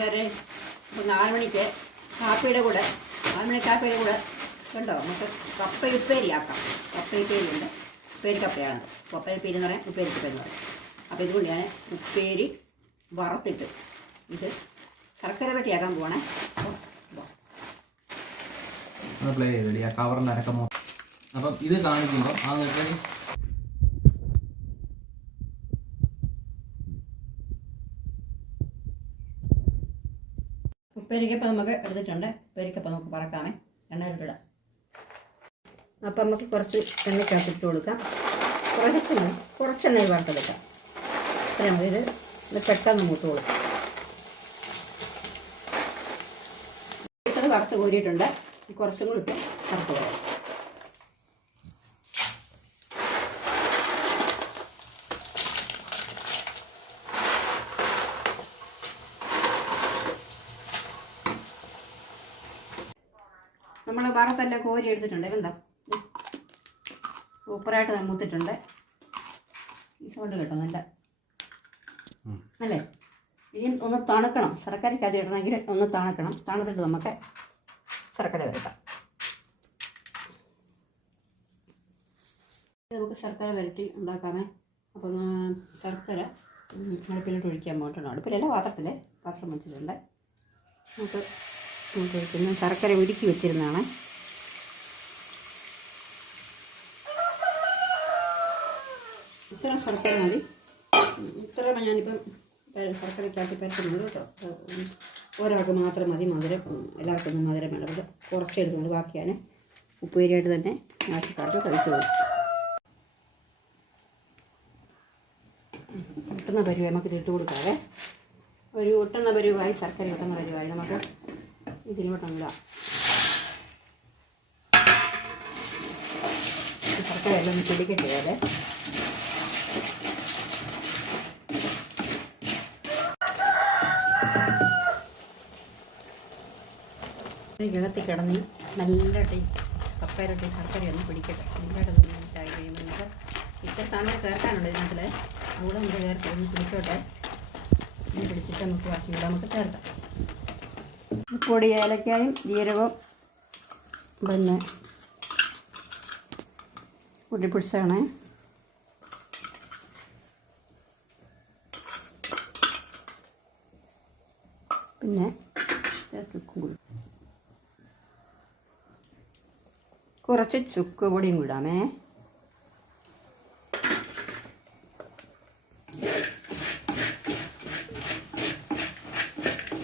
വേറെ 4 മണിക്ക് കാപ്പിയുടെ കൂടെ 4 മണി കാപ്പിയുടെ കൂടെ കണ്ടോ നമുക്ക് കപ്പയുപ്പേരിയാക്കാം. കപ്പയുപ്പേരിയുണ്ട്, ഉപ്പേരി കപ്പയാണ്. കപ്പയുപ്പേരി എന്ന് പറയാം, ഉപ്പേരി കപ്പ എന്ന് പറയും. അപ്പോൾ ഇതുകൊണ്ട് ഞാൻ ഉപ്പേരി വറുത്തിട്ട് ഇത് ശർക്കര വെട്ടിയാക്കാൻ പോകണേ. പ്ലേ ചെയ്തടി ആ കവറിൻ്റെ അരക്കമോ. അപ്പം ഇത് കാണിക്കുമ്പോൾ ഉപ്പേരിക്കപ്പം നമുക്ക് എടുത്തിട്ടുണ്ട്. ഉപ്പേരിക്കപ്പം നമുക്ക് പറക്കാമേ, എണ്ണയിലിടാം. അപ്പം നമുക്ക് കുറച്ച് എണ്ണയ്ക്കകത്തിട്ട് കൊടുക്കാം. കുറച്ച് എണ്ണയിൽ വറുത്തെടുക്കാം. അപ്പം നമുക്കിത് പെട്ടെന്ന് മൂത്ത് കൊടുക്കാം. ഇട്ടത് വറുത്ത് കോരിയിട്ടുണ്ട്. കുറച്ചും കൂടി ഇട്ട് വറുത്ത് കൊടുക്കാം. നമ്മൾ വറുത്തെല്ലാം കോരി എടുത്തിട്ടുണ്ട്. കണ്ടോ, സൂപ്പറായിട്ട് മൂത്തിട്ടുണ്ട്. ഈ സൗണ്ട് കേട്ടോ നല്ല അല്ലേ. ഇനി ഒന്ന് തണുക്കണം. ശർക്കരയ്ക്കകത്ത് ഇടണമെങ്കിൽ ഒന്ന് തണുക്കണം. തണുത്തിട്ട് നമുക്ക് ശർക്കര വരട്ടാം. നമുക്ക് ശർക്കര വരട്ടി ഉണ്ടാക്കാമേ. അപ്പം ശർക്കര അടുപ്പിലോട്ട് ഒഴിക്കാൻ പോയിട്ടുണ്ട്. അടുപ്പിലല്ല, പാത്രം വെച്ചിട്ടുണ്ട്. നമുക്ക് ഒഴിക്കുന്ന ശർക്കര ഉരുക്കി വെച്ചിരുന്നതാണ്. ഇത്ര ശർക്കര മതി. ഇത്ര ഞാനിപ്പം ശർക്കരയ്ക്കകത്ത് പരത്തുന്നുള്ളൂ കേട്ടോ. ഒരാൾക്ക് മാത്രം മതി മധുരം. എല്ലാവർക്കും മധുരം വേണം. കുറച്ച് എടുക്കുന്നത്. ബാക്കി ഞാൻ ഉപ്പേരിയായിട്ട് തന്നെ ആശക്കാർക്ക് കഴിച്ചു കൊടുക്കും. ഒട്ടുന്ന പരുവായി നമുക്ക് ഇട്ട് കൊടുക്കാവേ. ഒരു ഒട്ടുന്ന പരുവായി, ശർക്കര ഒട്ടുന്ന പരുവായി നമുക്ക് ഇതിലോട്ടങ്ങിടാം. ശർക്കര എല്ലാം ഒന്ന് പിടിക്കട്ടെ. അതെ, കിടത്തി കിടന്ന് നല്ല കപ്പയിലോട്ട് ശർക്കരയൊന്ന് പിടിക്കട്ടെ. നല്ലതായി കഴിയുമ്പോൾ നമുക്ക് ഇത്ര സാധനം ചേർക്കാനുണ്ട് ഇതിനകത്ത്. അവിടെ നമുക്ക് ചേർത്ത് ഒന്ന് പിടിച്ചോട്ടെ. ഒന്ന് പിടിച്ചിട്ട് നമുക്ക് ബാക്കി നമുക്ക് ചേർക്കാം. പൊടി, ഏലക്കായും ജീരകവും പിന്നെ പൊടിപ്പിടിച്ചാണ്. പിന്നെ കുറച്ച് ചുക്ക് പൊടിയും കൂടാമേ.